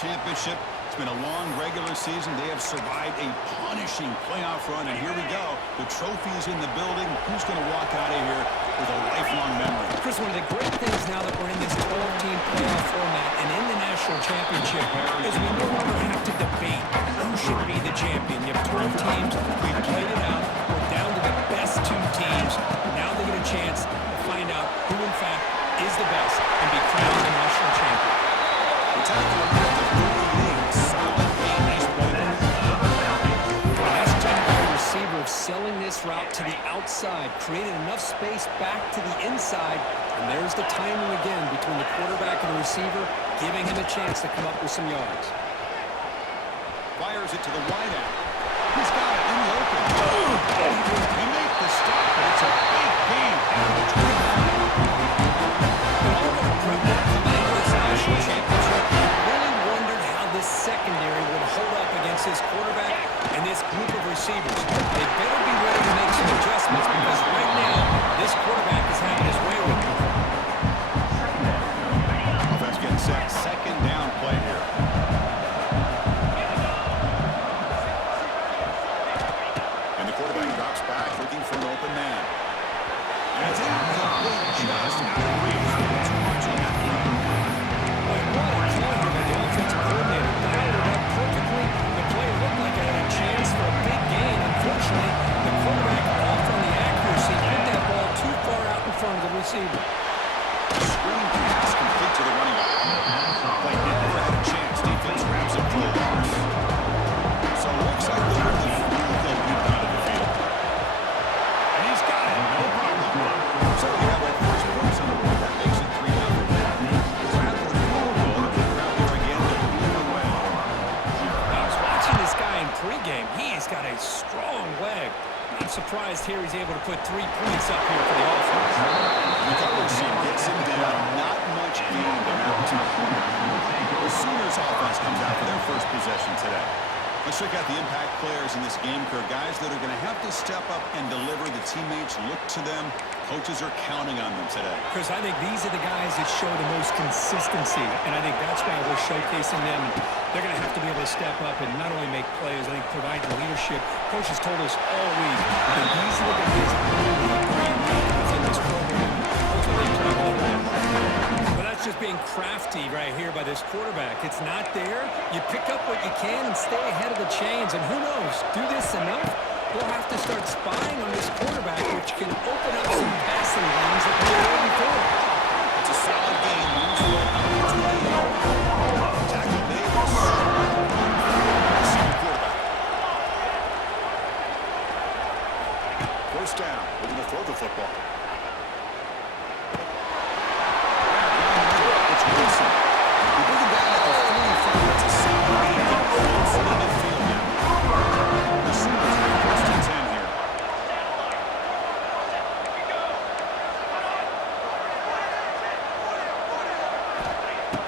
championship. It's been a long regular season. They have survived a punishing playoff run, and here we go. The trophy is in the building. Who's going to walk out of here with a lifelong memory? Chris, one of the great things now that we're in this 12-team playoff format and in the national championship is we no longer have to debate who should be the champion. You have 12 teams. We've played it out. We're down to the best 2 teams. Now they get a chance to find out who, in fact, is the best and be crowned the national champion. The tackle of the 38. Solid game. Nice play there. Nice job by the receiver of selling this route to the outside. Created enough space back to the inside. And there's the timing again between the quarterback and the receiver, giving him a chance to come up with some yards. Fires it to the wide end. He's got it in the open. He made the stop, but it's a big gain down the 29. And all the prep work coming into this national championship, I really wondered how this secondary would hold up against this quarterback and this group of receivers. They better be ready to make some adjustments because right now, this quarterback is having his way with it. Offense getting set. Second down play here. And the quarterback drops back looking for an open man. And it's incomplete, just out of reach. Too much on that throw. Boy, what a call here by the offensive coordinator. Dialed it up perfectly. The play looked like it had a chance for a big gain. Unfortunately, the quarterback off on the accuracy put that ball too far out in front of the receiver. Screen pass complete to the running back. Play never had a chance. Defense grabs it for a loss. So it looks like they'll move the field out of the field. And he's got it. No problem. So we have our first points on the board. That makes it 3-0. Grab the field goal to kick her out there again to lead the way. I was watching this guy in pregame. He's got a strong leg. Not surprised here he's able to put 3 points up here for the offense. The coverage team gets him down. Not much gained on that time. The Sooners offense comes out for their first possession today. Let's check out the impact players in this game, Kirk. Guys that are going to have to step up and deliver. The teammates look to them. Coaches are counting on them today. Chris, I think these are the guys that show the most consistency, and I think that's why we're showcasing them. They're going to have to be able to step up and not only make plays, I think provide the leadership. Coach has told us all week that these are the guys that really are unique within this program. Hopefully they play all the way. But that's just being crafty right here by this quarterback. It's not there. You pick up what you can and stay ahead of the chains, and who knows, do this enough, we'll have to start spying on this quarterback, which can open up some passing lanes that we were before. It's a solid game. Moves the opportunity. Tackle Davis. Receiving quarterback. First down. Looking to throw the football. It's Wilson. They bring him down at the 45. It's a solid game. Close in the midfield now. The Sooners have first and 10 here.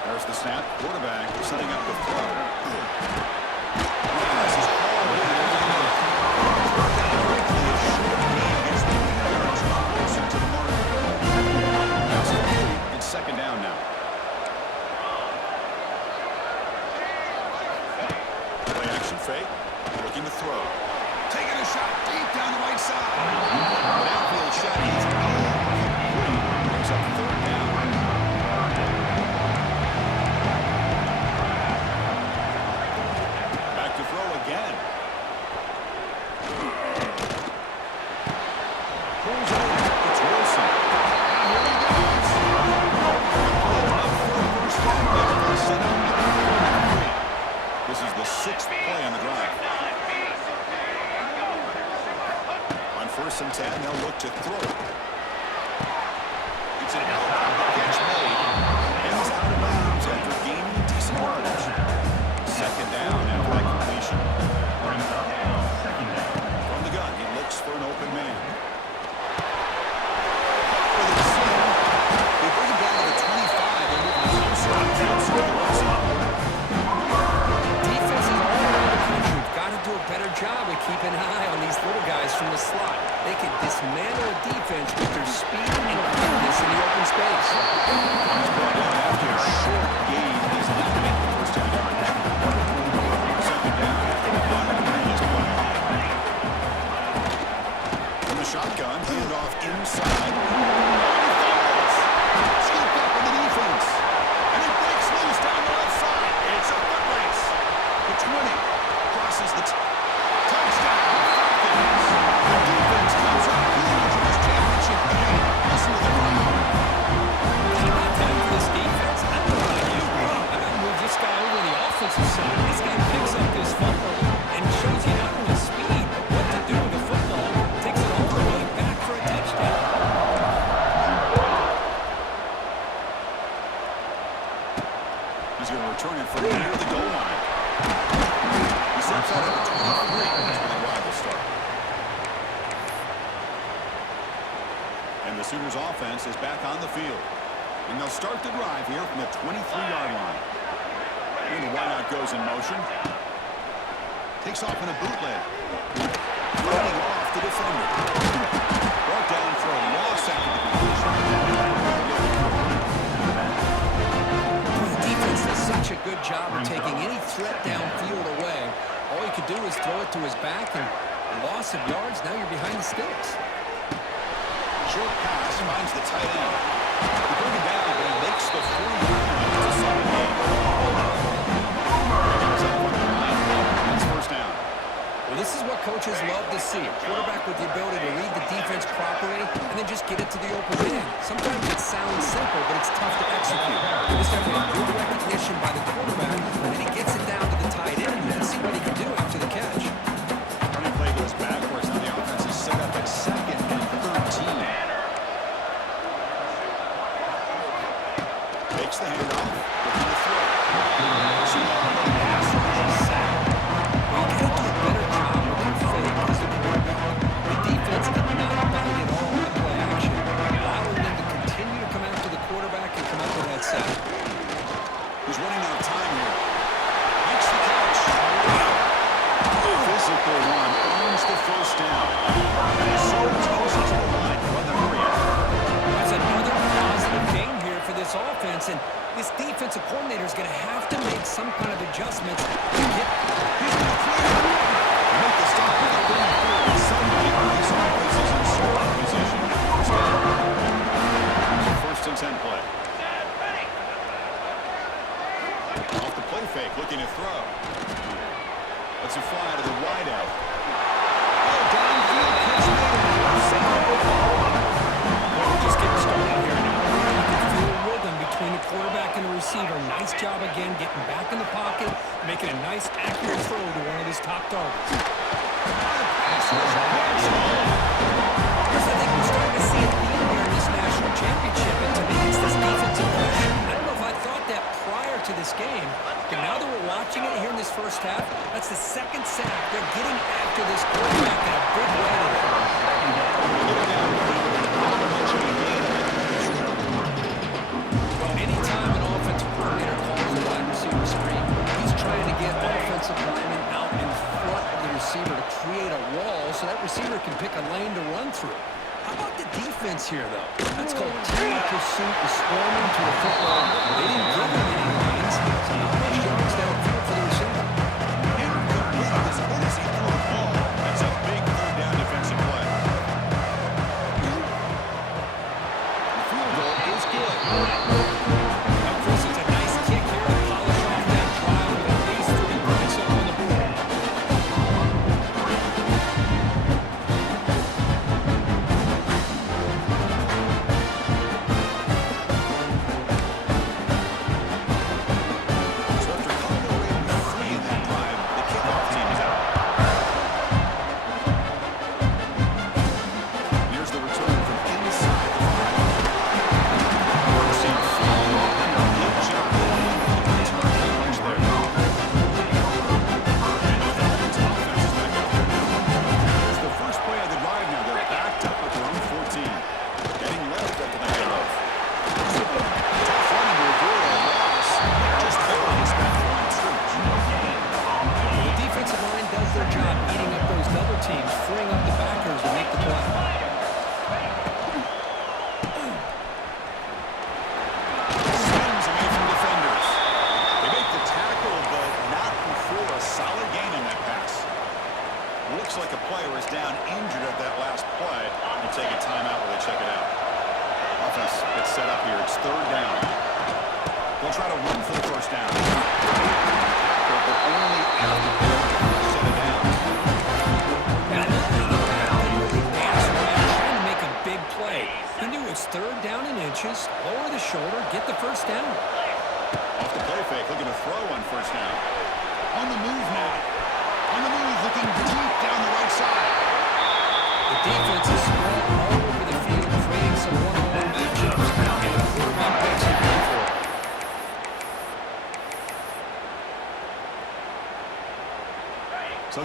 There's the snap. Quarterback setting up the throw. Pass is hauled in. Down quickly. A short game gets the yards closer to the mark. That's complete. It's second down now. Play action fake. Looking to throw. Taking a shot deep down the right side. An outfield shot is incomplete. Brings up third down. Back to throw again. Pulls it in. It's Wilson. Here he goes. Up for a first down. They'll set up at the 33. This is the 6th play on the drive. On first and 10, they'll look to throw. It's an out catch made. Ends out of bounds after gaining decent yardage. Second down after that completion. From the gun, he looks for an open man. With a seam, they bring him down to the 25 and move him closer and closer to the red zone. Defenses all around the country have got to do a better job of keeping an eye on these little guys from the slot. They can dismantle a defense with their speed and quickness in the open space. He's brought down after a short gain. He's not making the first down yard. He's going to return it from near the goal line. He steps out at the 23. That's where the drive will start. And the Sooners offense is back on the field. And they'll start the drive here from the 23-yard line. And the wideout goes in motion. Takes off in a bootleg. Fighting off the defender. Brought down for a loss after the completion. The defense does such a good job of taking any threat downfield away. All he could do is throw it to his back, and a loss of yards, now you're behind the sticks. Short pass finds the tight end. He brings it down, but he makes the 40-yard line to start the game. That's first down. Well, this is what coaches love to see. A quarterback with the ability to read the defense properly and then just get it to the open man. Sometimes it sounds simple, but it's tough to execute. This time we have good recognition by the quarterback, and then he gets it down to the tight end. Let's see what he can do after the catch. Running play goes backwards. Now the offense is set up at 2nd and 13. Takes the handoff. Looking to throw. He's running out of time here. Makes the catch. Physical one earns the first down. And he's so close to the line. Run the hurry out. That's another positive game here for this offense, and this defensive coordinator is going to have to make some kind of adjustments to get. He's going to clear. Make the stop with a 34. Suddenly, this offense is in scoring position. First and 10 play. Off the play fake, looking to throw. Lets it fly to the wideout. Oh, downfield catch made. Well, we're just getting started here now. You can feel a rhythm between the quarterback and the receiver. Nice job again, getting back in the pocket, making a nice, accurate throw to one of his top targets. Because I think we're starting to see a theme here in this national championship, and to me, it's this defensive pressure. I don't know if I thought that prior to this game, but now that we're watching it here in this first half, that's the second sack. They're getting after this quarterback in a big way today. Well, anytime an offensive coordinator calls a wide receiver screen, he's trying to get offensive linemen out in front of the receiver to create a wall so that receiver can pick a lane to run through. How about the defense here, though? That's called team pursuit, is swarming to the football. They didn't give him any lanes, so not much yards downfield for the receiver. As good as he threw a ball, that's a big third down defensive play. The field goal is good. Now, Chris, it's a nice kick here to polish off that drive with at least 3 points up on the board. So after coming away with 3 in that drive, the kickoff team is out. Here's the return from inside the 5. First and 5. Good job holding the return coverage there. And the Falcons offense is back out there now. It's the first play of the drive now. They're backed up at their own 14. Heading left after that get off. Tough running to avoid a loss. Just barely gets back to the line of scrimmage. The defensive line does their job eating up those double teams, freeing up the backers to make the play. Swings away from defenders. They make the tackle, but not before a solid gain on that pass. Looks like a player is down injured at that last play. We'll take a timeout while they check it out. Offense gets set up here. It's third down. They'll try to run for the first down. Tackle, but only after they set it down. Yeah, the back didn't really dance around trying to make a big play. He knew it's third down in inches, lower the shoulder, get the first down. Off the play fake, looking to throw on first down. On the move now. On the move, looking deep down the right side. The defense is spread all over the field, creating some one-on-one matchups. And the quarterback makes it good for it.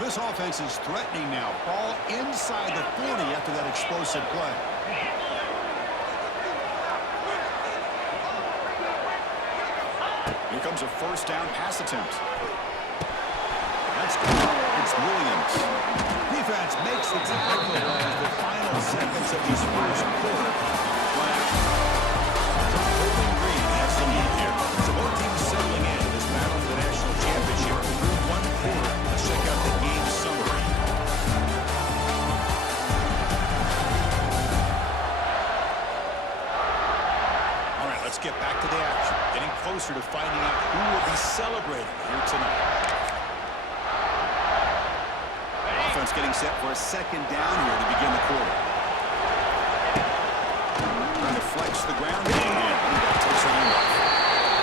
This offense is threatening now. Ball inside the 40 after that explosive play. Here comes a first down pass attempt. That's good. It's Williams. Defense makes the tackle as the final seconds of this first quarter. Bowling Green has the lead here. So both teams settling in this battle for the national championship through one quarter. Let's check out the game summary. All right, let's get back to the action. Getting closer to finding out who will be celebrating here tonight. Offense getting set for a second down here to begin the quarter. Trying to flex the ground game here. That takes a handoff.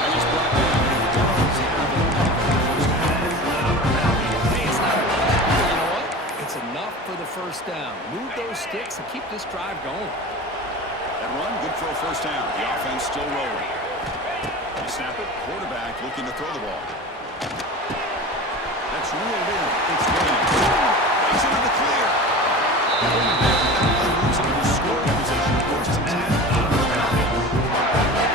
And he's brought down. He does have a first down. Hey, it's not enough. You know what? It's enough for the first down. Move those sticks and keep this drive going. That run, good for a first down. The offense still rolling. They snap it. Quarterback looking to throw the ball. That's reeled in. It's Williams. He's into the clear. Moves into the scoring position. First and 10.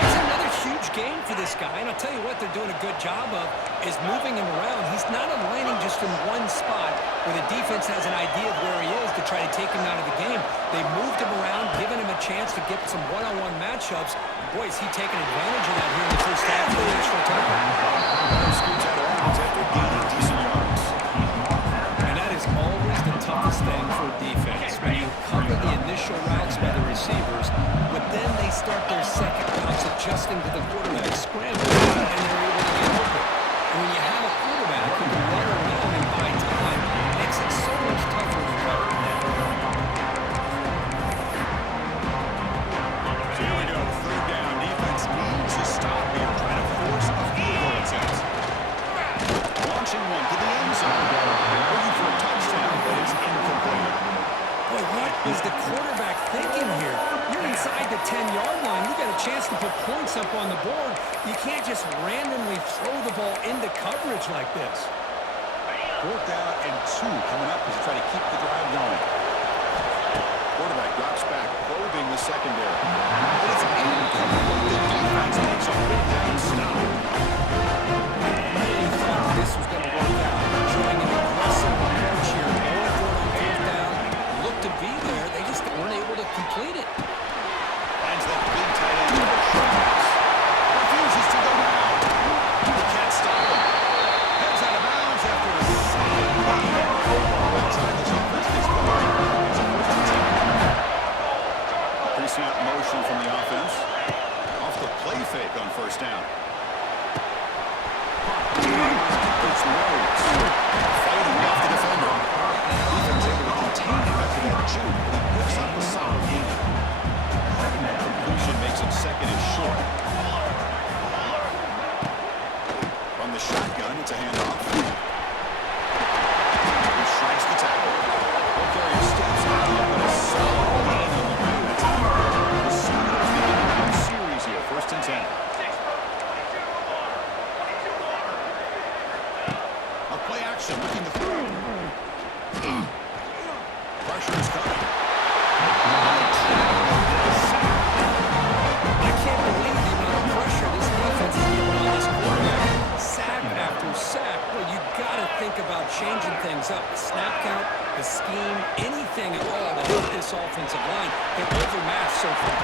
It's another huge game for this guy, and I'll tell you what they're doing a good job of is moving him around. He's not aligning just in one spot where the defense has an idea of where he is to try to take him out of the game. They moved him around, giving him a chance to get some one-on-one matchups. Boy, is he taking advantage of that here in the first half of the extra time. Scoots out of bounds after gaining decent yards. And that is always the toughest thing for a defense. When you cover the initial routes by the receivers, but then they start their second routes adjusting to the quarterback scramble, and they're able to get open. And when you have a quarterback who can run around and buy time, it makes it so much tougher to cover that. So here we go. Third down. Defense needs a stop here. Trying to force a field goal attempt. Launching one to the end zone. Looking for a touchdown, but it's incomplete. Boy, what is the quarterback thinking here? You're inside the 10-yard line. You got a chance to put points up on the board. You can't just randomly throw the ball into coverage like this. 4th down and 2 coming up as they try to keep the drive going. Quarterback drops back, probing the secondary. But it's incomplete. The defense makes a 4th down stop. He thought this was going to work out. Showing an aggressive approach here. Going for it on 4th down. Looked to be there. They just weren't able to complete it. Finds that big tight end for a short pass. Refuses to go down. They can't stop him. Heads out of bounds after a solid lead. Outside this offense gets going. It's a first and 10. Pretty snap motion from the offense. Off the play fake on first down. It's Rhodes. Fighting off the defender. Defense able to contain him after that juke. He picks up a solid gain. Completion makes it second and short. From the shotgun, it's a handoff. He strikes the tackle. Bulgaria steps out, but a solid gain on the ground attack. The Sooners begin a new series here, first and 10. A play action, looking to throw. Pressure is coming. I can't believe the amount of pressure this defense is giving on this quarterback. Sack after sack. Well, you got to think about changing things up. The snap count, the scheme, anything at all to help this offensive line. They're overmatched so far.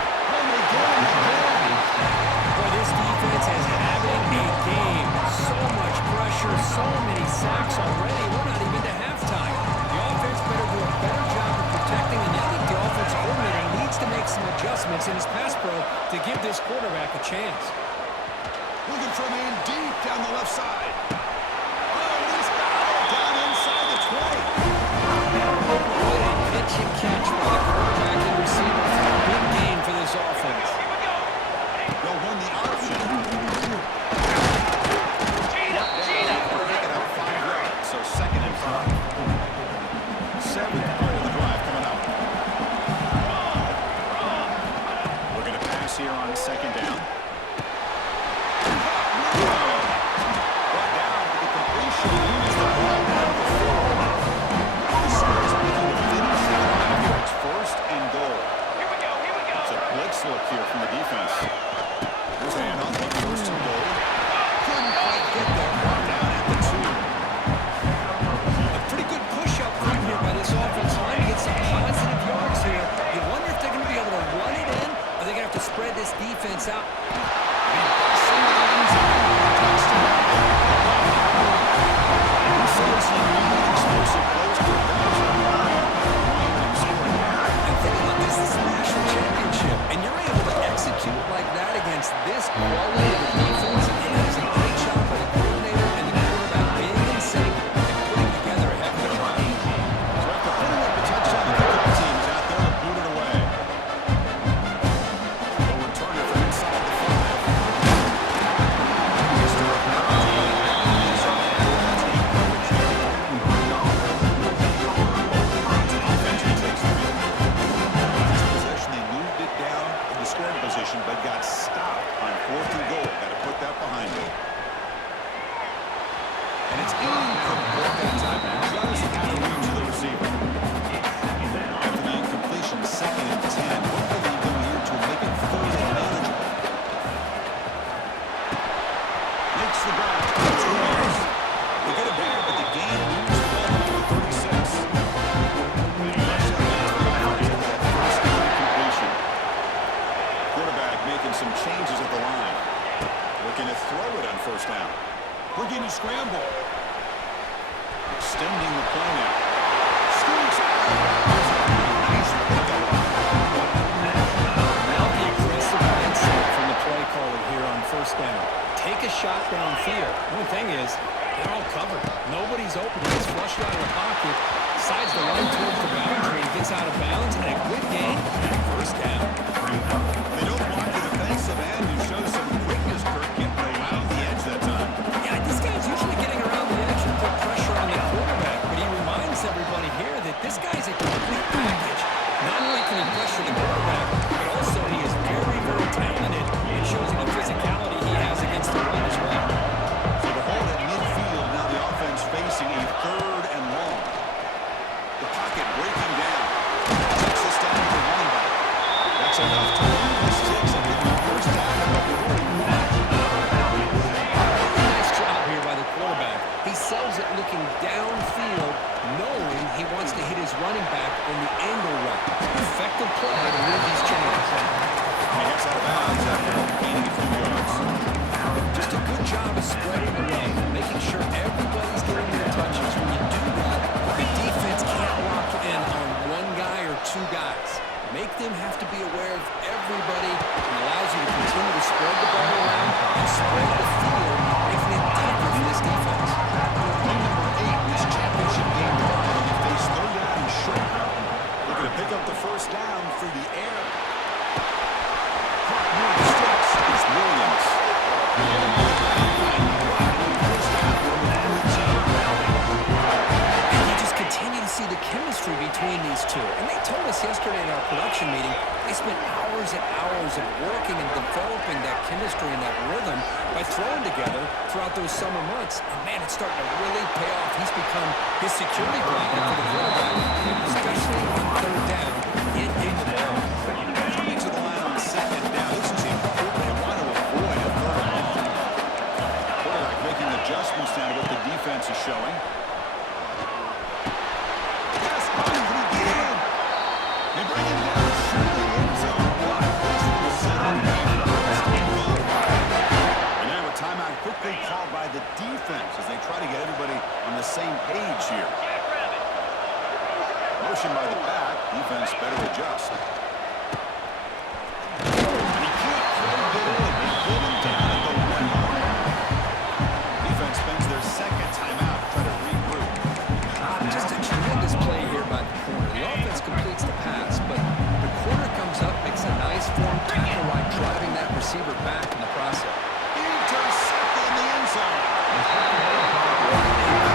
Boy, this defense is having a game. So much pressure, so many sacks already. We're not even to halftime. The offense better do a better job of protecting, and I think the offensive coordinator needs to make some adjustments in his pass pro to give this quarterback a chance. Looking for a man deep down the left side. Oh, he's got it down inside the 20. What a pitch and catch by the quarterback and receiver for a big gain for this offense. They'll run the option. We're picking up 5 yards, so second and 5. 7th play of the drive coming up. We're going to pass here on second down. Brought down gets out. He busts into the end zone. Touchdown. We saw some really explosive plays for guys on the line. And scoring there. And think about this. This is a national championship. And you're able to execute like that against this quality of a defense. And that is a great job by the coordinator and the quarterback being in sync and putting together a heck of a drive. So after putting up the touchdown, the kickoff team is out there to boot it away. They'll return it from inside the 5. Scoring position, but got stopped on 4th and goal. Got to put that behind him. And it's incomplete that time. Just out of reach of the receiver. After the incompletion, 2nd and 10. What can they do here to make it further manageable? Makes the grab. Scores. They get it back, but the game moves the ball up to 36. Quarterback making some changes at the line. Looking to throw it on 1st down. Virginia scramble. Extending the play now. Scoots out. Nice pickup. Now the aggressive mindset from the play caller here on 1st down. Take a shot downfield. One thing is, they're all covered. Nobody's open. He's flushed out of the pocket. Decides to run towards the boundary. Gets out of bounds. And a good gain. 1st down. They don't block the defensive end who shows some quickness, Kirk, getting around the edge that time. Yeah, this guy's usually getting around the edge and put pressure on the quarterback, but he reminds everybody here that this guy's a complete package. Not only can he pressure the quarterback, but also he is very, very talented. It shows in the physicality he has against the run as well. So the hold at midfield, now the offense facing a 3rd and long. The pocket breaking down. Takes this down to the running back. That's enough to move the sticks and get the 1st down above the 40. Nice job here by the quarterback. He sells it looking downfield, knowing he wants to hit his running back on the angle route. Effective play to move these chains. He gets out of bounds after gaining a few yards. Just a good job of spreading the love, making sure everybody's getting their touches. When you do that, the defense can't lock in on one guy or 2 guys. Make them have to be aware of everybody and allows you to continue to spread the ball around and spread the field, making it tougher for this defense. Number 8 in this championship game tomorrow. They face 3rd down and short. Looking to pick up the 1st down through the air. Caught near the sticks is Williams. And you just continue to see the chemistry between these two. And they told us yesterday in our production meeting, they spent hours and hours of working and developing that chemistry and that rhythm by throwing together throughout those summer months. And man, it's starting to really pay off. He's become his security blanket for the quarterback, especially on 3rd down. Get in the ball. Coming to the line on 2nd down. This is important. They want to avoid a 3rd and long. Quarterback making adjustments now to what the defense is showing. Yes, can he get in? They bring him down short of the end zone. But this will settle down for 1st and goal. And now a timeout quickly called by the defense as they try to get everybody on the same page here. Motion by the back. Defense better adjust. And he can't quite get in. They get him down at the 1 yard. Defense spends their 2nd timeout to try to regroup. Just a tremendous play here by the corner. The offense completes the pass, but the corner comes up, makes a nice form tackle while driving that receiver back in the process. Intercepted in the end zone.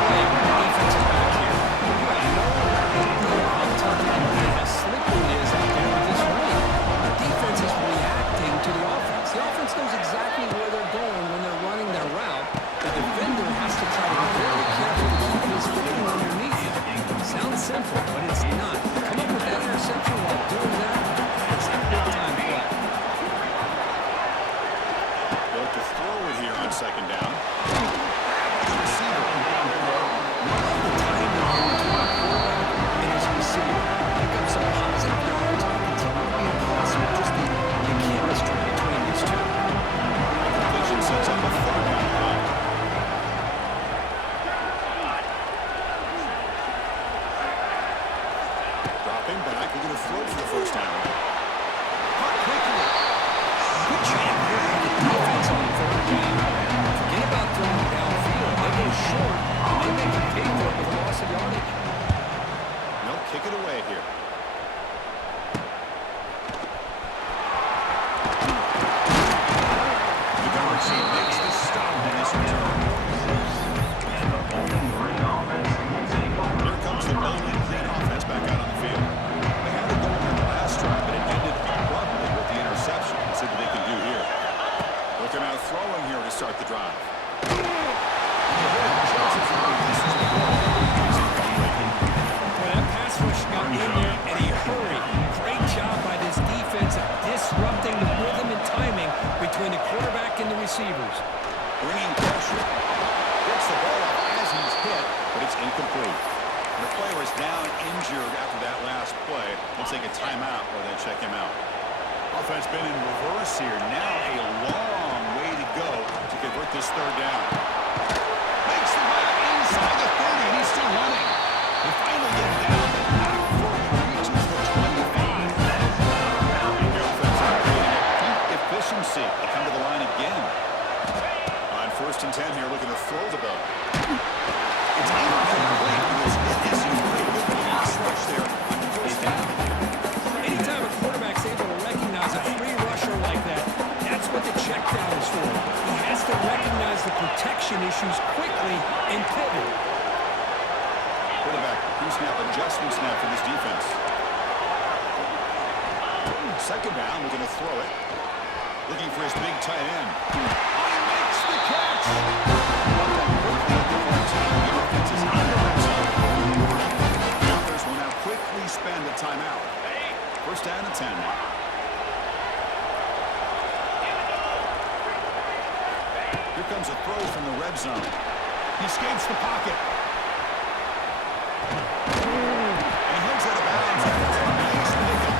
Play with the defensive back here. You have no idea how tough and how slippery it is out there with this ring. The defense is reacting to the offense. The offense knows exactly where they're going when they're running their route. The defender has to try to be very careful to keep his footing underneath him. Sounds simple, but it's not. Come up with that interception while doing that. It's a big-time play. Look to throw it here on 2nd down. The receiver. The timing here between the quarterback and his receiver. Pick up some positive yards and continue to be impressed with just the chemistry between these two. come out throwing here to start the drive. Well, that pass rush got in there, and he hurried. Great job by this defense of disrupting the rhythm and timing between the quarterback and the receivers. Bringing pressure. Gets the ball up as he's hit, but it's incomplete. The player is down injured after that last play. They'll take a timeout or they check him out. Offense been in reverse here. Now a long way to go to convert this third down. Makes the run inside the 30, and he's still running. They finally get down back before he reaches the 25. The offense operating at peak efficiency. They come to the line again. On 1st and 10 here, looking to throw the ball. It's incomplete because it is a pretty good pass rush there on 1st down. Anytime a quarterback's able to recognize a free rusher like that, that's what the check down is for. He has to recognize the protection issues quickly and pivot. Quarterback, pre-snap adjustment snap for this defense. 2nd down, we're going to throw it. Looking for his big tight end. He makes the catch! The offense is in the red zone. The offense will now quickly spend a timeout. 1st down and 10 now. Here comes a throw from the red zone. He escapes the pocket. And he heads out of bounds after a nice pickup.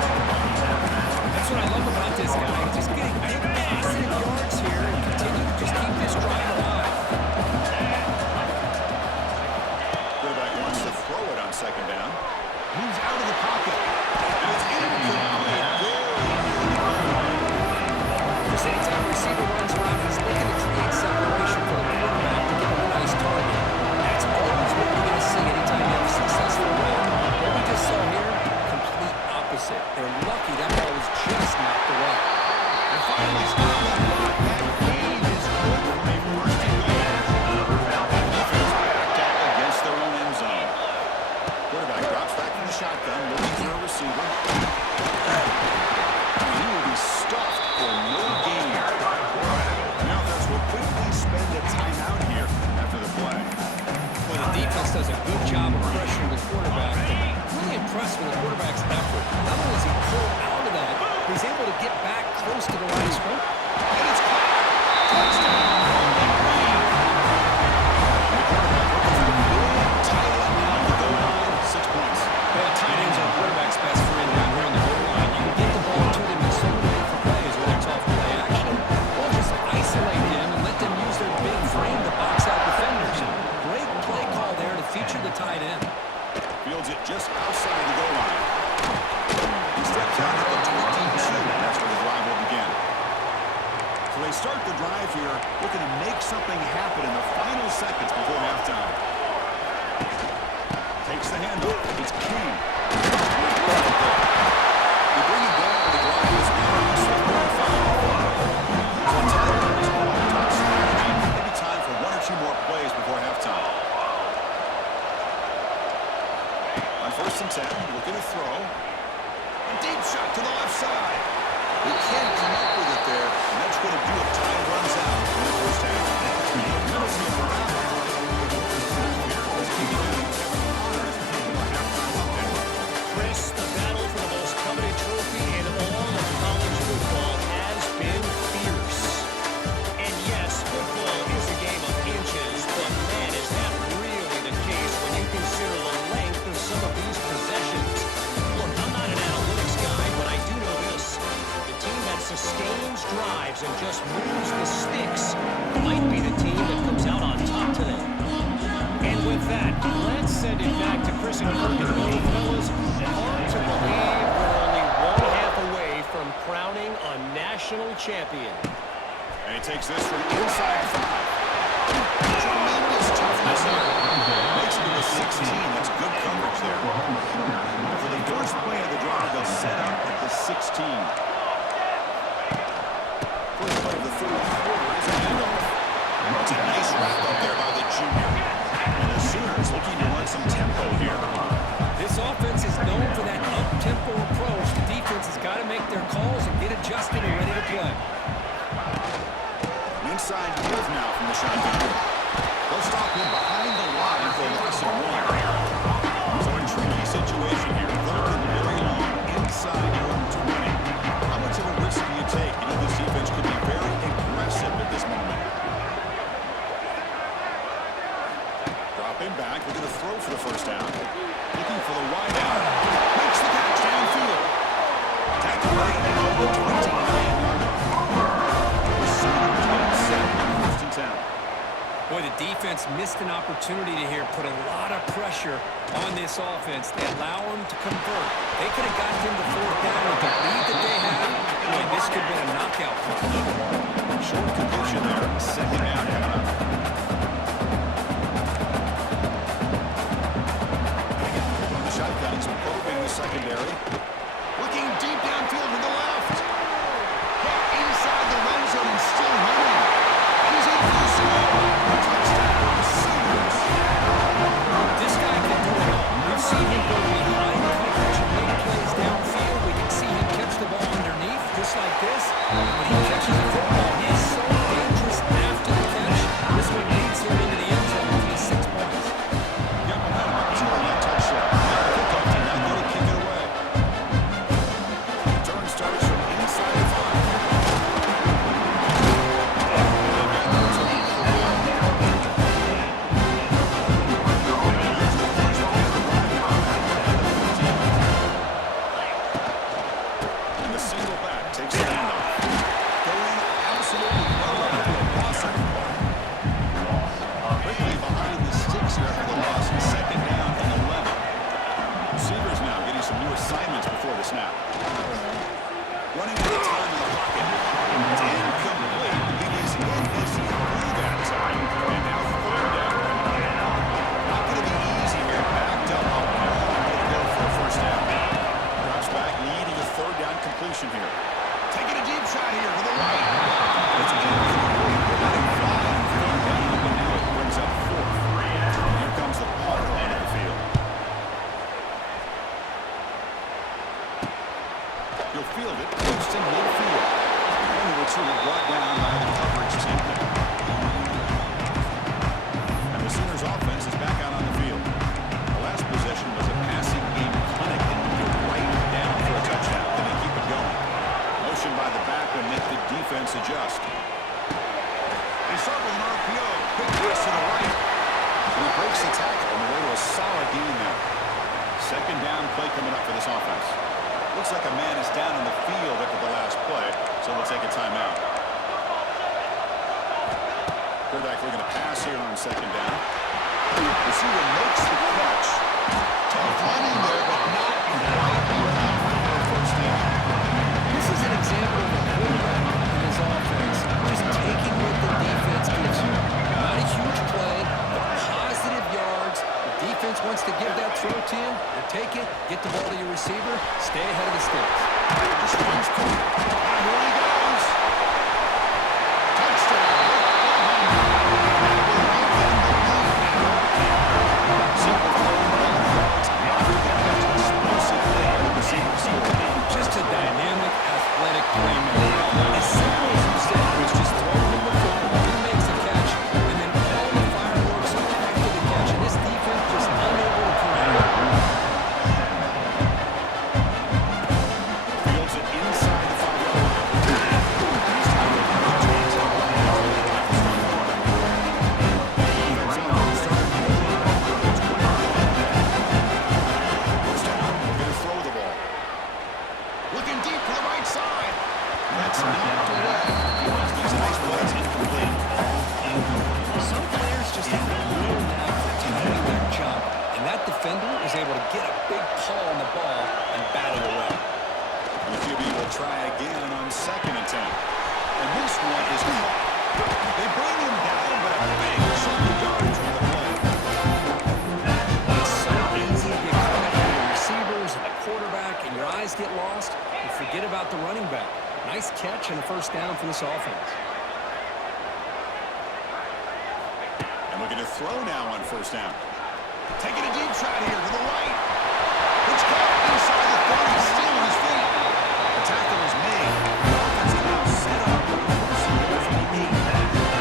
That's what I love about this guy. Just getting big massive yards here and continue to just keep this drive alive. Quarterback wants to throw it on 2nd down. Moves out of the pocket. And it's incomplete. Because anytime a receiver runs around, he's looking to create separation for the quarterback to get a nice target. That's always what you're going to see anytime you have a successful run. What we just saw here, complete opposite. They're lucky that ball was just knocked away. And finally stopped that block. That gain is good for a 1st and goal. Defense backed up against their own end zone. Quarterback drops back in the shotgun, looking for a receiver. And he will be stuffed for no gain. Now that's will quickly spend a timeout here after the play. Well, the defense does a good job of pressuring the quarterback, but really impressed with the quarterback's effort. Not only is he pulled out of that, but he's able to get back close to the line of scrimmage. And it's caught. Touchdown. The quarterback looking for the big tight end now to go on 6 points. Well, tight ends are quarterback's best friend down here on the goal line. You can get the ball to them in so many different ways, whether it's off play action or just isolate them and let them use their big frame to box out defenders. Great play call there to feature the tight end. Fields it just outside of the goal line. He steps out at the 22. That's where the drive will begin. So they start the drive here, looking to make something happen in the final seconds before halftime. Takes the handoff. It's King. They bring it down, but the drive is now reached the 35. Maybe time for 1 or 2 more plays before halftime. On 1st and 10, looking to throw. A deep shot to the left side. They can't come up with it there, and that's going to do it. Time runs out in the 1st half. You'll see a wrap. Chris, the battle for the most coveted trophy in all of college football has been fierce. And yes, football is a game of inches, but man, is that really the case when you consider the length of some of these possessions. Look, I'm not an analytics guy, but I do know this. The team that sustains drives and just moves the sticks might be the team that comes out on top today. And with that, let's send it back to Chris and Kirk and Billy, fellas. Hard to believe we're only 1/2 away from crowning a national champion. And he takes this from inside 5. Tremendous toughness here. Makes it to the 16. That's good coverage there. For the first play of the drive, they'll set up at the 16. First play of the 3rd quarter is a handoff. It's a nice wrap up there by the junior. And the Sooners looking to run some tempo here. This offense is known for that up-tempo approach. The defense has got to make their calls and get adjusted and ready to play. inside give now from the shotgun. They'll stop him behind the line for a loss of 1. So a tricky situation here. Third and very long inside your own 20. How much of a risk do you take? You know, this defense could be very aggressive at this moment. Dropping back. They're going to throw for the first down. Looking for the wide out. Makes the catch downfield. Tackle right at the 29-yard line. The Sooners get set on first and 10. Boy, the defense missed an opportunity to here, put a lot of pressure on this offense. They allow them to convert. They could have gotten him to fourth down with the lead that they have. Boy, this could have been a knockout punch. Short completion there. Second down coming up. On the shotgun, he's probing the secondary. Looking deep downfield to the left. Hit inside the red zone and still running. He's in for the score. Touchdown, Sooners. This guy can do it all. We've seen him go behind coverage and make plays downfield. We can see him catch the ball underneath, just like this. When he catches the football, he is so dangerous after the catch. This one leads him into the end zone with his 6 points. Got momentum up to that touchdown. Now the kickoff team not going to kick it away. Turn starts from inside the 5. And the single back takes the handoff. Going absolutely nowhere. Awesome. Quickly behind the sticks here after the loss. Second down and 11. Receivers now getting some new assignments before the snap. Running out of time in the pocket. It's incomplete. He is in this through that time. And now third down. Not going to be easy here. Backed up. Going to go for a first down. Drops back, needing a third down completion here. Taking a deep shot here to the right. It's incomplete. Letting fly on third down, but now it brings up fourth. Here comes the punter onto the field. You'll field it, posting midfield. Only retriever brought down by the coverage team there. And the Sooners offense is back out on the field. The last possession was a passing game clinic and moved it right down for a touchdown. Then they keep it going. Motion by the back and make the defense adjust. They start with an RPO. Quick pass to the right. And he breaks the tackle on the way to a solid gain there. Second down play coming up for this offense. Looks like a man is down in the field after the last play, so we'll take a timeout. Quarterback looking to pass here on second down. Receiver makes the catch. Tough running there, but not quite enough for a first down. This is an example of a quarterback in his offense just taking what the defense gives you. Not a huge play, but positive yards. The defense wants to give that throw to you. You take it, get the ball to your receiver, stay ahead of the sticks. Just runs to it. And here he goes. Touchdown. Simple throw, 11 yards after the catch. Explosive play by the receiver. Just a dynamic, athletic playmaker. As simple as you said, it was just throwing him the football, he makes a catch, and then all the fireworks after the catch. And this defense just unable to correct it. Fields it inside the 5-yard line. He's tackled by the Giants. Defense out there starting to move on for the 20. First down, going to throw the ball. Looking deep to the right side. That's knocked away. Defense makes a nice play. It's incomplete. Some players just have a little knack for timing their jump, and that defender is able to get a big paw on the ball and bat it away. And the QB will try again on second and 10. And this one is caught. They bring him down, but a big chunk of yardage on the play. It's so easy to get caught up in the receivers and the quarterback, and your eyes get lost. You forget about the running back. Nice catch and a first down for this offense. And looking to throw now on first down. Taking a deep shot here to the right. It's caught inside the 30, still on his feet. The tackle is made. The offense is now set up for the first and goal from the 8.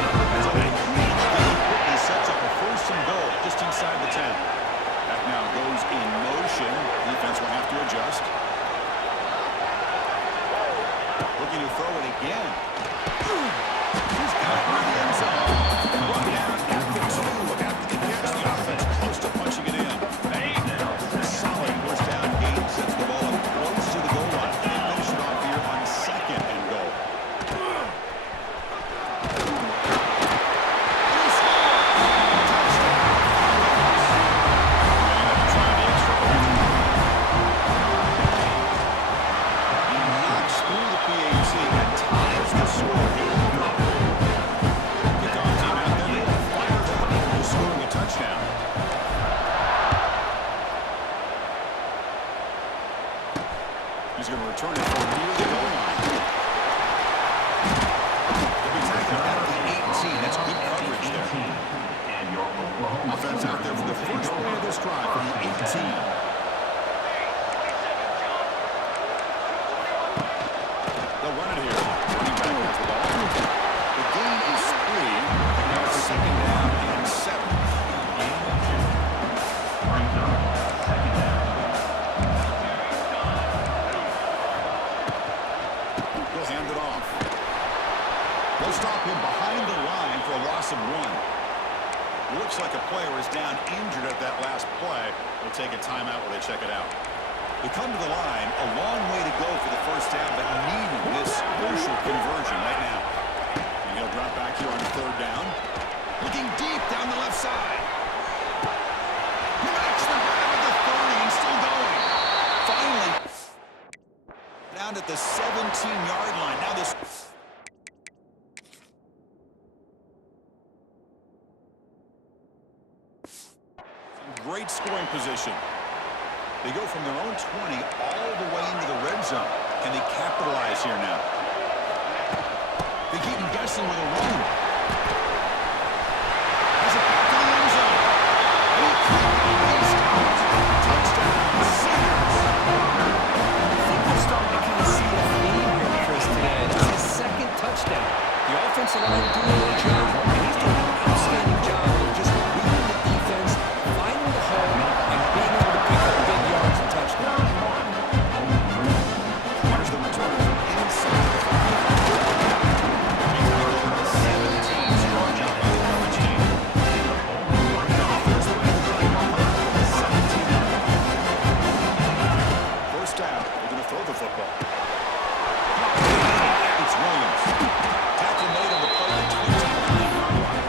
loss of 1. Looks like a player is down injured at that last play. We'll take a timeout while they check it out. They come to the line, a long way to go for the first down, but needing this crucial conversion right now. And he'll drop back here on 3rd down. Looking deep down the left side. He makes the grab at the 30 and still going. Finally, down at the 17-yard line. Now this... Great scoring position. They go from their own 20 all the way into the red zone. Can they capitalize here now? They keep them guessing with a run. Has it back to the end zone. And he can't be stopped. Touchdown, Sanders. I think we're starting to kind of see a theme here, Chris, today. It's his 2nd touchdown. The offensive line doing their job, and he's doing an outstanding job of just reading the defense, finding the hole, and being able to pick up big yards and touchdowns. Here's the return from inside the 17 strong job by the coverage team. First down, they're going to throw the football. It's Williams. Tackle made on the play at 29-yard line.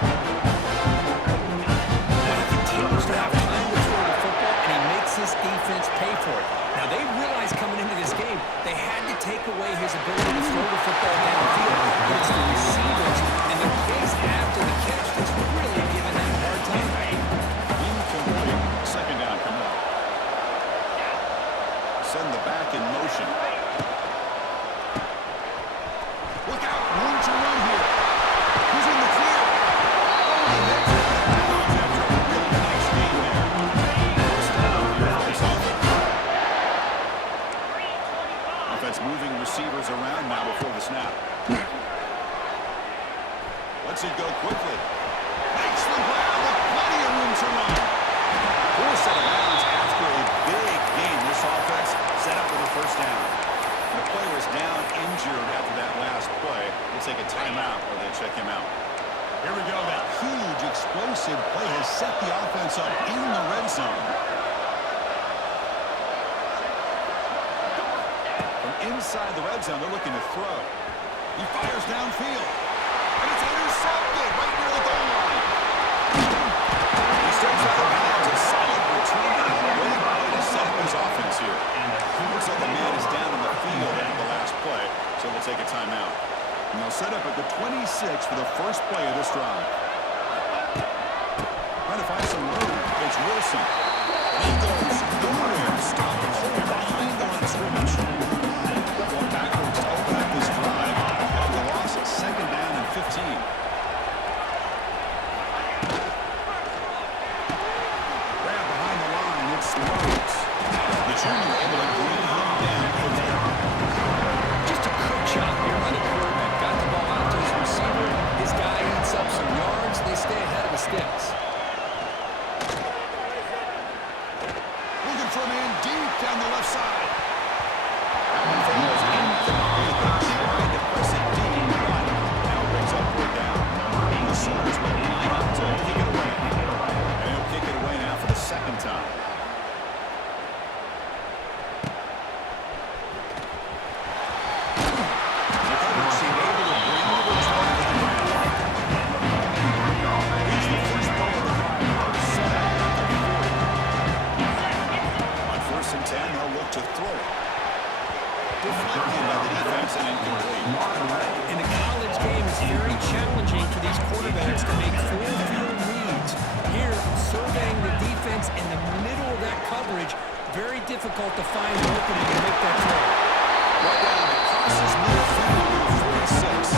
He continues to have time to throw the football, and he makes his defense pay for it. Now, they realized coming into this game, they had to take away his ability to throw the football downfield. But it's the receivers and the plays after the catch that's really giving them a hard time. Incomplete. 2nd down coming up. Send the back in motion. Look out! Room to run here. Who's in the clear? Oh, he hits it out of bounds after a really nice game there. First down here for this offense. Offense moving receivers around now before the snap. Lets it go quickly. Makes the grab with plenty of room to run. 4 set of downs after a big game. This offense set up with a first down. The player is down injured after that last play. We'll take a timeout or they check him out. Here we go. That huge explosive play has set the offense up in the red zone. From inside the red zone, they're looking to throw. He fires downfield. And it's intercepted right near the goal line. He steps out of bounds. A solid return. Really play to set up his offense here. Looks like the man is down in the field after the last play, so we'll take a timeout. And they'll set up at the 26 for the first play of this drive. Trying to find some room. It's Wilson. He goes nowhere. Stopped behind the line of scrimmage. Going backwards to open up this drive after the loss at 2nd down and 15. Grab behind the line. It's Rhodes. The junior able to bring him down for there. Just a quick shot here by the quarterback. Got the ball out to his receiver. His guy eats up some yards. They stay ahead of the sticks. Looking for a man deep down the left side. That one falls incomplete. They tried to press it deep, but now brings up 4th down. The Sooners will line up to kick it away. And he'll kick it away now for the 2nd time. The coverage team able to bring the return to the ground. He's the first ball of the drive. Set up at the 40. On 1st and 10, they'll look to throw it. Deflected by the defense and incomplete. In a college game, it's very challenging for these quarterbacks to make 4 field reads. Here, surveying the defense in the middle of that coverage, very difficult to find an opening and make that throw. Right down, it crosses midfield to the 46.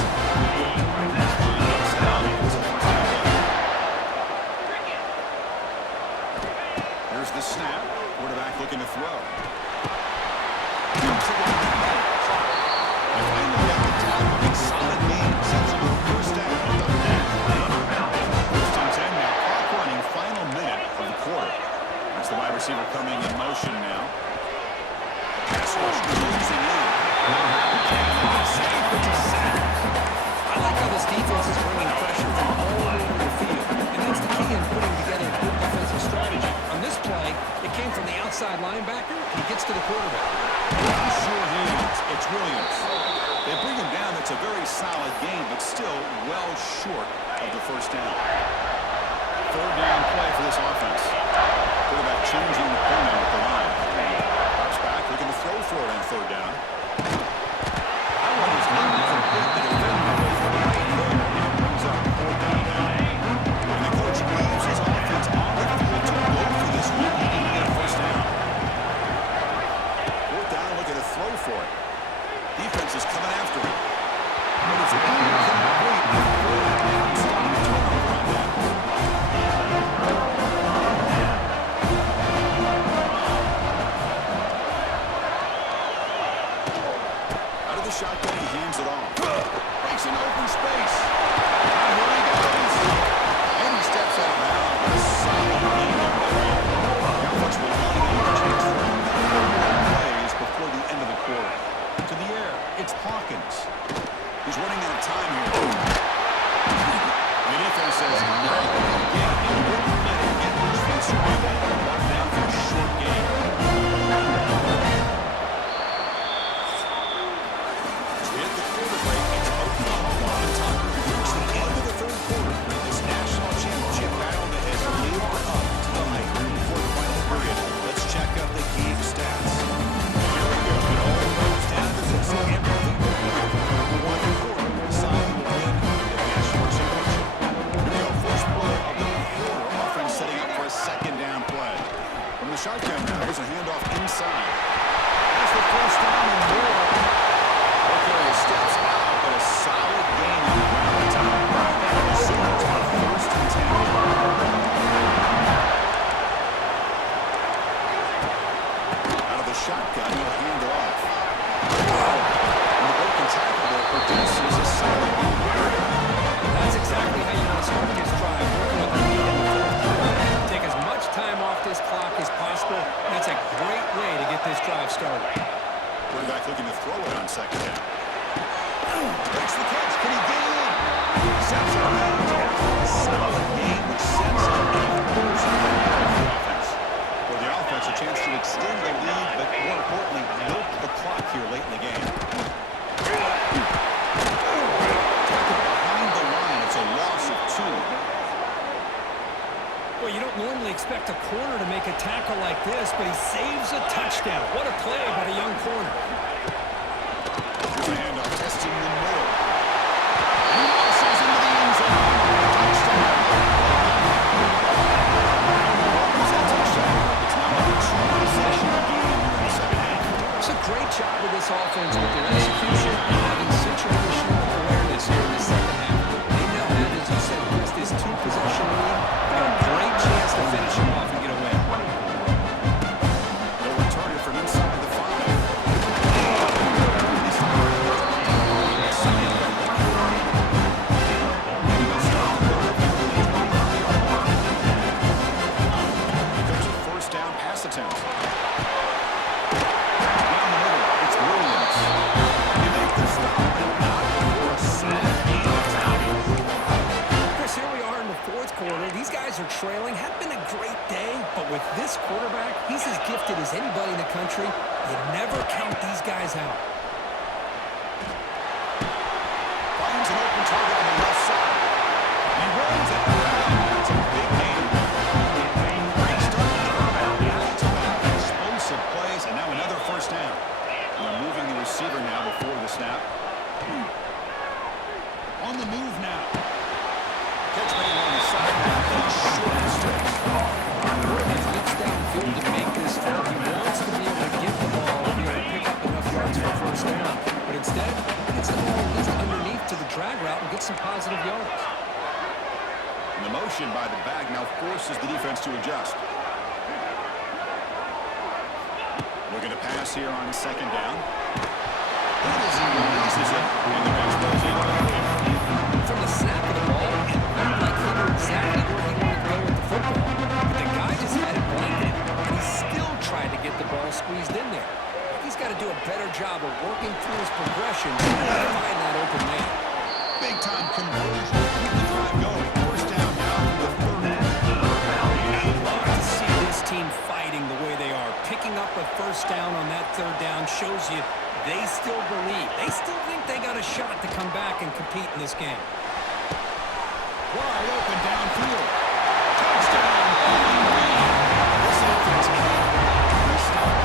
Here's the snap. Quarterback looking to throw. Jumps it in the back. And finally got the tackle. A solid game. Sets him with 1st down. 1st and 10 now. Clock running. Final minute of the quarter. That's the wide receiver coming in motion now. Pass rush closing in. linebacker, and he gets to the quarterback. Sure he is. It's Williams. They bring him down. It's a very solid game, but still well short of the first down. Third down play for this offense. Quarterback changing the play now at the line. Drops back, looking to throw for it on third down. That one is not complete. The defender was right there, and it brings up fourth down now. And the coach leaves his offense on the field to go for this one and get a first down. Fourth down, looking to throw for it. Defense is coming after him. But it's incomplete. Fourth down stop. Turnover on that. Out of the shotgun, he hands it off. Breaks an open space. And here he goes. And he steps out of bounds with a solid gain on the way. The offense will line up and chase for a couple more plays before the end of the quarter. To the air, it's Hawkins. He's running out of time here. The defense says no. Yeah, he wouldn't let him get much faster. Brought down for a short gain. To hit the quarter break, it's Oklahoma on top. We've reached the end of the third quarter. This national championship battle that has lived up to the hype for the final period. Let's check out the game stats. Here we go. It all comes down to this. Everything will be for one quarter. Decide who will win the national championship. Here we go. First play of the quarter. Offense setting up for a second down play. From the shotgun now, here's a handoff inside. That's the first down and more. Okay, steps out, but a solid gain on the ground time. So it's on first and 10. Out of the shotgun, he'll hand it off. And the broken tackle there produces a solid gain. That's exactly how you want to start this drive, working with the lead in the fourth quarter. Take as much time off this clock as possible. That's a great way to get this drive started. Quarterback looking to throw it on second down. Makes the catch. Can he get in? Steps around. A solid gain, which sets up the offense. For the offense, a chance to extend the lead, but more importantly, milk the clock here late in the game. Taken behind the line. It's a loss of 2. Well, you don't normally expect a corner to make a tackle like this, but he saves a touchdown. What a play by the young corner. Here's a handoff, testing the middle. He muscles into the end zone. Touchdown. Is that touchdown? It's now a 2-possession game here in the second half. It's a great job with this offense with their execution and having situational awareness here in the second half. They know that, as you said, Chris, this 2-possession lead, they got a great chance to finish him off and get away. They'll return it from inside the 5. Becomes a first down pass attempt. Down the middle, it's Williams. They make the stop and not for a solid gain on time. Chris, here we are in the fourth quarter. These guys are trailing. Had been a great day, but with this quarterback, he's as gifted as anybody in the country. You never count these guys out. Finds an open target on the left side. He runs it around. It's a big gain. Great start to the back-to-back explosive plays, and now another first down. They're moving the receiver now before the snap. On the move now. Catch made on the sideline. Short distance. He flips downfield to make this throw. He wants to be able to get the ball and be able to pick up enough yards for a first down. But instead, he gets the ball at least underneath to the drag route and gets some positive yards. And the motion by the back now forces the defense to adjust. Looking to pass here on second down. He releases it, and the bench goes in. From the snap of the ball, it looked like he knew exactly where he wanted to go with the football. But the guy just had it blanketed, and he still tried to get the ball squeezed in there. He's got to do a better job of working through his progression to find that open man. Big-time conversion to keep the drive going. First down now from the 30. I love to see this team fighting the way they are, picking up first down on that third down shows you they still believe. They still think they got a shot to come back and compete in this game. Wide open downfield. Touchdown, Bowling Green. This offense can't allow this start.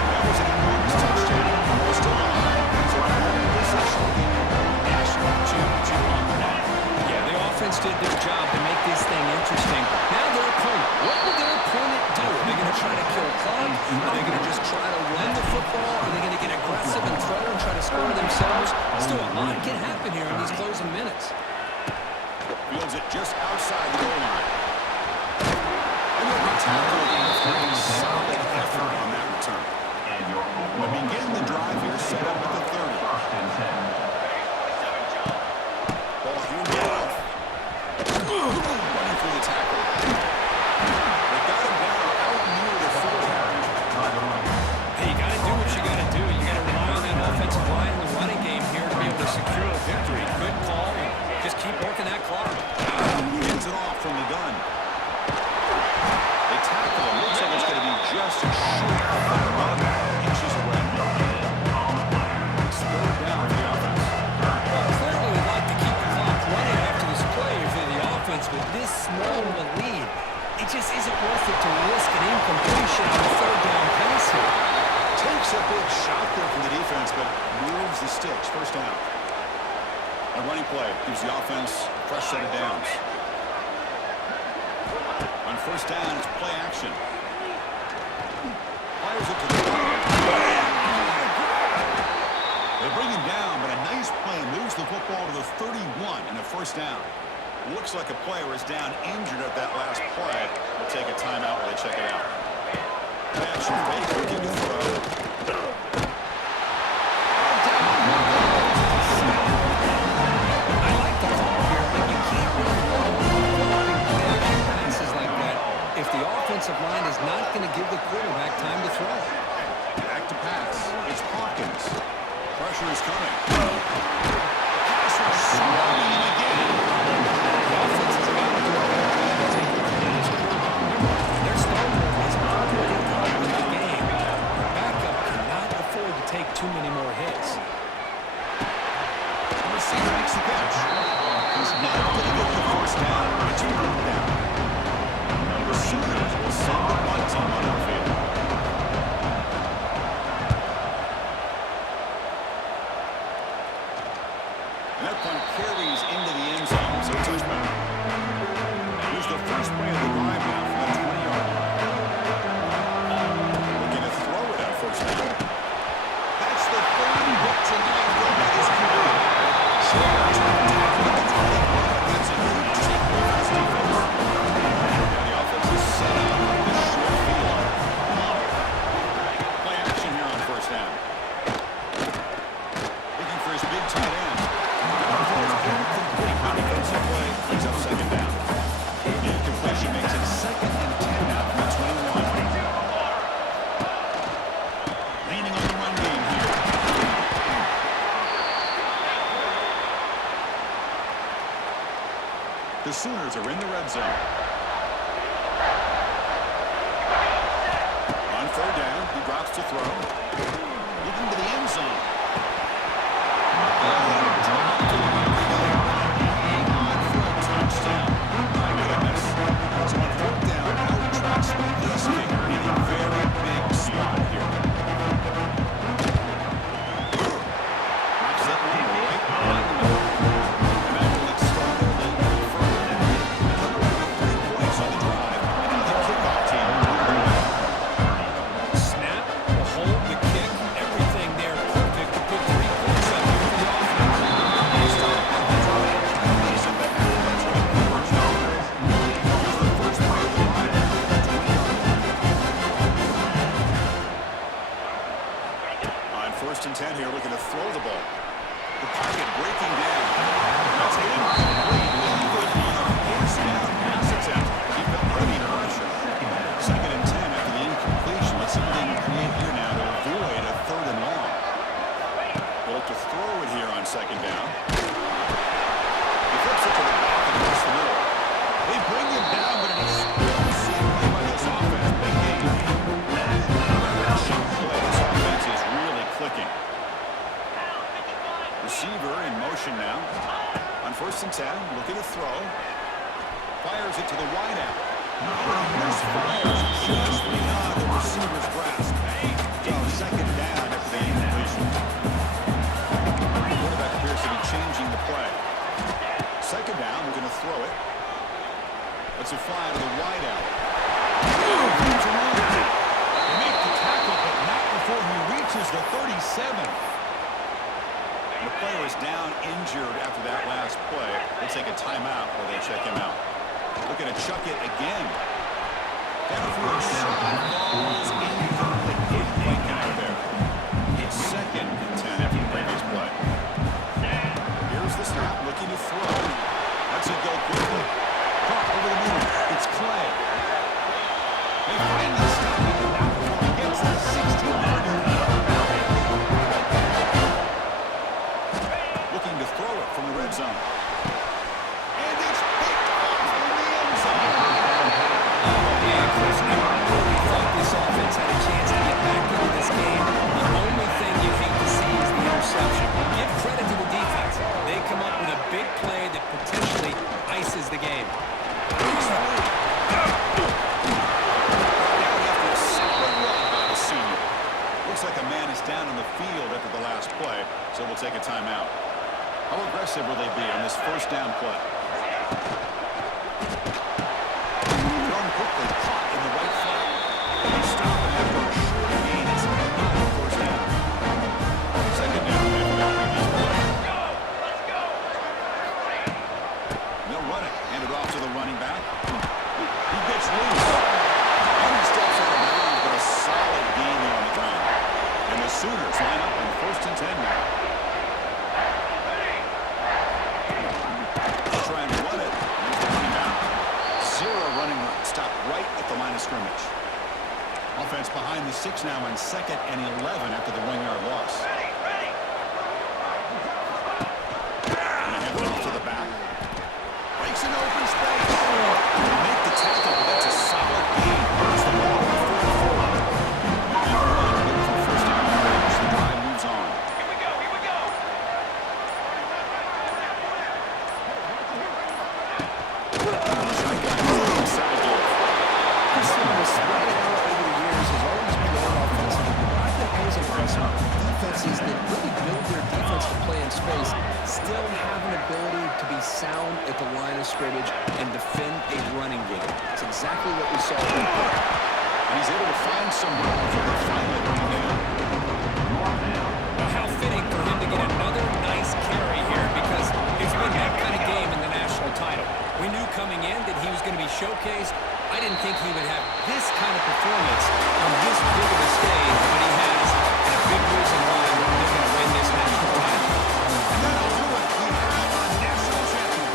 That was an enormous touchdown. We're still alive. It's a long possession game. National championship on the line. Yeah, the offense did their job to make this thing interesting. Now their opponent. What will their opponent do? Are they going to try to kill clock? Are they going to just try to run the football? Are they going to get aggressive and throw and try to score themselves? Still, a lot can happen here in these closing minutes. Fields it just outside the goal line. And the tackle after a solid effort on that return. We begin the drive here, set up at the 30. Ball handed off. Running through the tackle. They got him down out near the 40. Hey, you got to do what you got to do. You got to rely on that offensive line and the running game here to be able to secure a victory. Good call. And just keep working that clock. Gets it off from the gun. They tackle him. Looks like it's going to be just short of that run. Inches away. Third down for the offense. Well, clearly we'd like to keep the clock running after this play for the offense, but this small of a lead, it just isn't worth it to risk an incompletion on the third down pass here. Takes a big shot there from the defense, but moves the sticks. First down. A running play gives the offense a fresh set of downs. On first down, it's play action. Fires it to the right. They bring him down, but a nice play moves the football to the 31 and a first down. Looks like a player is down injured at that last play. We'll take a timeout while they check it out. Action fake, looking to throw. I like the call here, but you can't run long, developing play-action passes like that if the offensive line is not going to give the quarterback time to throw. Back to pass. It's Hawkins. Pressure is coming. Pass rush swung in again. The offense has got to do a better job of taking advantage of the quarterback. Their starter is already out of the game. The backup cannot afford to take too many more hits. The receiver makes the catch. He's not going to get the first down. It's a third down. The Sooners will send the punt team on the field. And that punt carries into the end zone, so touchback. Here's the first play of the drive now from the 20-yard line. Looking to throw it at first down. That's the third hit tonight by this QB. That's a huge takeaway for this defense. Now the offense is set up with this short field. Play action here on first down. Looking for his big tight end. Complete defensive play. Brings up second down. The incompletion makes it 2nd and 10 now from the 21. Leaning on the run game here. The Sooners are in the red zone. On third down, he drops to throw. Looking to the end zone. Hang on for a touchdown. My goodness. So on fourth down, out tracks this kicker in a very big spot here. Knocks that one right on the middle. And that will extend the lead even further. Coming up with 3 points on the drive. And now the kickoff team will be ready. Snap, the hold, the kick, everything there perfect to throw. Fires it to the wideout. Misfires just beyond the receiver's grasp. So second down after the incompletion. Quarterback appears to be changing the play. Second down, we're going to throw it. Let's a fly to the wideout. They make the tackle, but not before he reaches the 37. The player is down injured after that last play. We'll take a timeout while they check him out. Looking to chuck it again. Downfield shot falls incomplete. Play count there. It's second and 10 after the previous play. Here's the snap, looking to throw. Lets it go quickly. Caught over the middle. It's Clay. They finally stop him now before he gets the 16-yard line. Looking to throw it from the red zone. And it's picked off in the end zone. Yeah, Chris, I really thought this offense had a chance to get back into this game. The only thing you hate to see is the interception. Give credit to the defense. They come up with a big play that potentially ices the game. Looks like a man is down on the field after the last play, so we'll take a timeout. How aggressive will they be on this first down play? Thrown quickly, caught in the right flat. They stop him after a short gain. It's not a first down. Second down after that previous play. Let's go! They'll run it. Hand it off to the running back. He gets loose. And he steps out of bounds, but a solid gain there on the ground. And the Sooners line up on first and 10 now. They'll try and run it. There's the running back. Zero running run. Stopped right at the line of scrimmage. Offense behind the 6 now on second and 11 after the 1-yard loss. And they hand it off to the back. Breaks an open space. They make the tackle, but that's a solid gain. It's the ball on 4-4. And run looking for first down coverage. The drive moves on. Here we go, here we go! Shotgun inside door. This team was spread out over the years, has always played offensively. But I think always impressive defenses that really build their defense to play in space still have an ability to be sound at the line of scrimmage and defend a running game. It's exactly what we saw in the play. And he's able to find some room for the finally running down. Well, how fitting for him to get another nice carry here because it's been that kind of game in the national title. We knew coming in that he was going to be showcased. I didn't think he would have this kind of performance on this big of a stage, but he has, and a big reason why they're going to win this national title. And that'll do it. We have a national champion.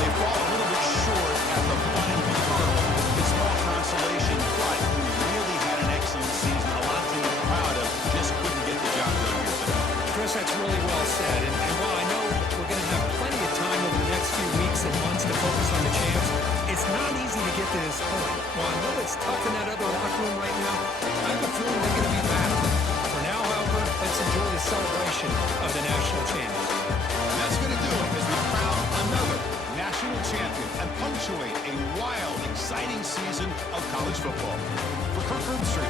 They fall a little bit short at the final hurdle. It's small consolation, but we really had an excellent season. A lot to be proud of. Just couldn't get the job done here today. Chris, that's really well said. And while I know we're going to have plenty of time over the next few weeks and months to focus on the champs, it's not easy to get to this point. While I know it's tough in that other locker room right now, I have a feeling they're going to be battling. For now, however, let's enjoy the celebration of the national champs. And that's going to do it as we crown another national champion and punctuate a wild, exciting season of college football. For Kirk Herbstreit,